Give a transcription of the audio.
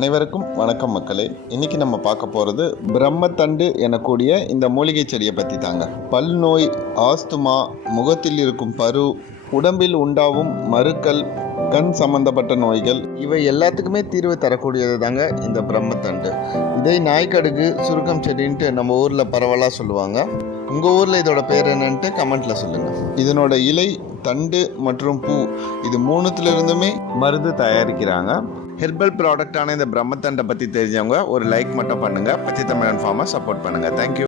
அனைவருக்கும் வணக்கம் மக்களே. இன்னைக்கு நம்ம பார்க்க போகிறது பிரம்மத்தண்டு எனக்கூடிய இந்த மூலிகை செடியை பற்றி தாங்க. பல் நோய், ஆஸ்துமா, முகத்தில் இருக்கும் பரு, உடம்பில் உண்டாகும் மறுக்கள், கண் சம்பந்தப்பட்ட நோய்கள் இவை எல்லாத்துக்குமே தீர்வு தரக்கூடியது தாங்க இந்த பிரம்மத்தண்டு. இதை நாய்க்கடுகு சுருக்கம் செடின்ட்டு நம்ம ஊரில் பரவலாக சொல்லுவாங்க. உங்கள் ஊரில் இதோட பேர் என்னன்ட்டு கமெண்ட்டில் சொல்லுங்கள். இதனோட இலை, தண்டு மற்றும் பூ இது மூணுத்திலிருந்துமே மருந்து தயாரிக்கிறாங்க. ஹெர்பல் ப்ராடக்டான இந்த பிரம்மத்தண்டை பற்றி தெரிஞ்சவங்க ஒரு லைக் மட்டும் பண்ணுங்கள். பச்சை தமிழன் ஃபார்மை சப்போர்ட் பண்ணுங்கள். தேங்க்யூ.